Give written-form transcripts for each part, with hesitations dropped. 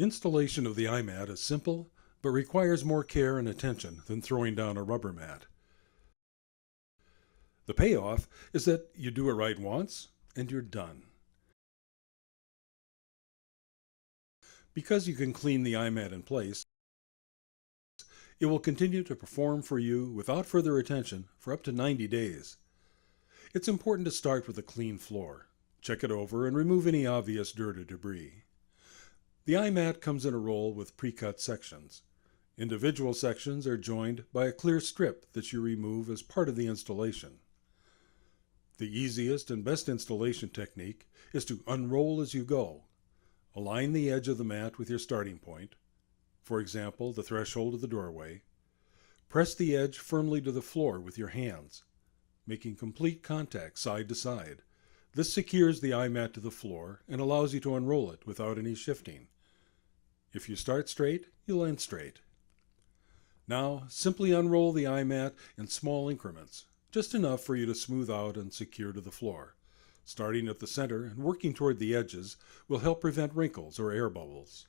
Installation of the iMat is simple, but requires more care and attention than throwing down a rubber mat. The payoff is that you do it right once and you're done. Because you can clean the iMat in place, it will continue to perform for you without further attention for up to 90 days. It's important to start with a clean floor. Check it over and remove any obvious dirt or debris. The iMat comes in a roll with pre-cut sections. Individual sections are joined by a clear strip that you remove as part of the installation. The easiest and best installation technique is to unroll as you go. Align the edge of the mat with your starting point, for example, the threshold of the doorway. Press the edge firmly to the floor with your hands, making complete contact side to side. This secures the iMat to the floor and allows you to unroll it without any shifting. If you start straight, you'll end straight. Now, simply unroll the iMat in small increments, just enough for you to smooth out and secure to the floor. Starting at the center and working toward the edges will help prevent wrinkles or air bubbles.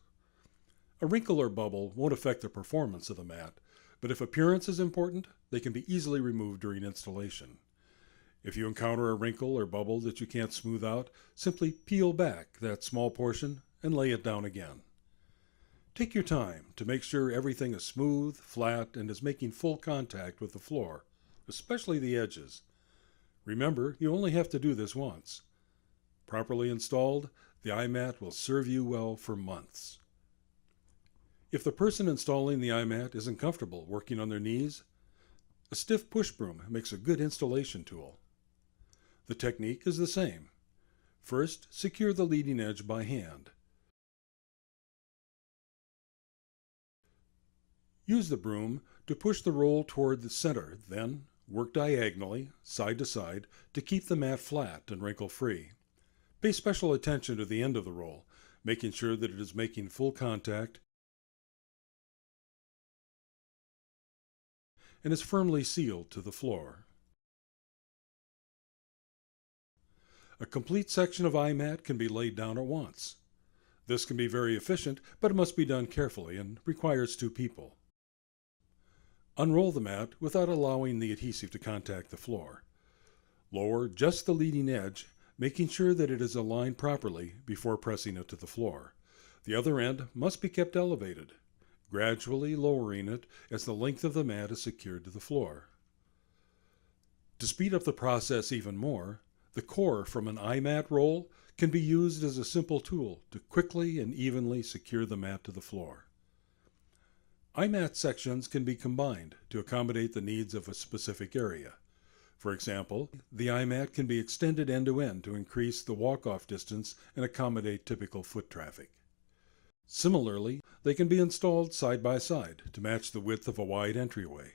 A wrinkle or bubble won't affect the performance of the mat, but if appearance is important, they can be easily removed during installation. If you encounter a wrinkle or bubble that you can't smooth out, simply peel back that small portion and lay it down again. Take your time to make sure everything is smooth, flat, and is making full contact with the floor, especially the edges. Remember, you only have to do this once. Properly installed, the iMat will serve you well for months. If the person installing the iMat isn't comfortable working on their knees, a stiff push broom makes a good installation tool. The technique is the same. First, secure the leading edge by hand. Use the broom to push the roll toward the center, then work diagonally, side to side, to keep the mat flat and wrinkle-free. Pay special attention to the end of the roll, making sure that it is making full contact and is firmly sealed to the floor. A complete section of iMat can be laid down at once. This can be very efficient, but it must be done carefully and requires 2 people. Unroll the mat without allowing the adhesive to contact the floor. Lower just the leading edge, making sure that it is aligned properly before pressing it to the floor. The other end must be kept elevated, gradually lowering it as the length of the mat is secured to the floor. To speed up the process even more, the core from an iMat roll can be used as a simple tool to quickly and evenly secure the mat to the floor. iMat sections can be combined to accommodate the needs of a specific area. For example, the iMat can be extended end-to-end to increase the walk-off distance and accommodate typical foot traffic. Similarly, they can be installed side by side to match the width of a wide entryway.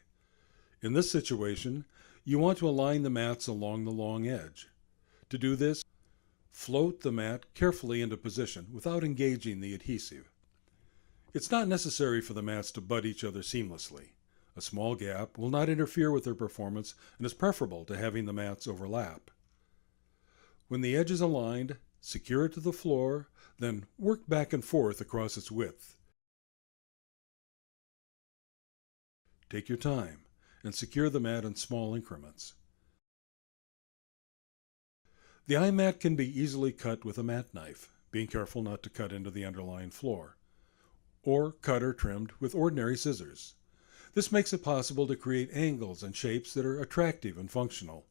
In this situation, you want to align the mats along the long edge. To do this, float the mat carefully into position without engaging the adhesive. It's not necessary for the mats to butt each other seamlessly. A small gap will not interfere with their performance and is preferable to having the mats overlap. When the edge is aligned, secure it to the floor, then work back and forth across its width. Take your time and secure the mat in small increments. The iMat can be easily cut with a mat knife, being careful not to cut into the underlying floor, or cut or trimmed with ordinary scissors. This makes it possible to create angles and shapes that are attractive and functional.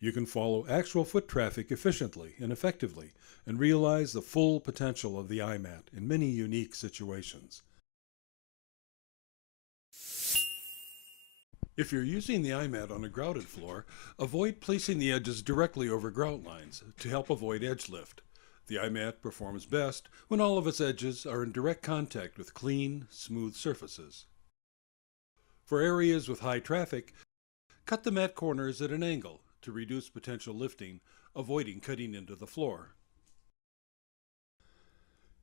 You can follow actual foot traffic efficiently and effectively and realize the full potential of the iMat in many unique situations. If you're using the iMat on a grouted floor, avoid placing the edges directly over grout lines to help avoid edge lift. The iMat performs best when all of its edges are in direct contact with clean, smooth surfaces. For areas with high traffic, cut the mat corners at an angle to reduce potential lifting, avoiding cutting into the floor.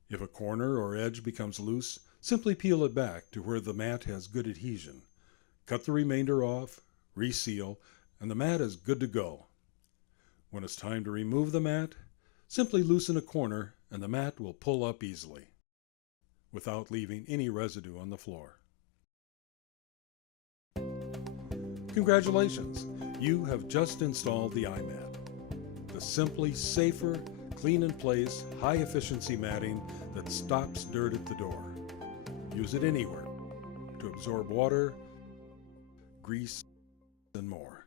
If a corner or edge becomes loose, simply peel it back to where the mat has good adhesion. Cut the remainder off, reseal, and the mat is good to go. When it's time to remove the mat, simply loosen a corner and the mat will pull up easily. without leaving any residue on the floor. Congratulations! You have just installed the iMat, the simply safer, clean-in-place, high-efficiency matting that stops dirt at the door. Use it anywhere to absorb water, grease, and more.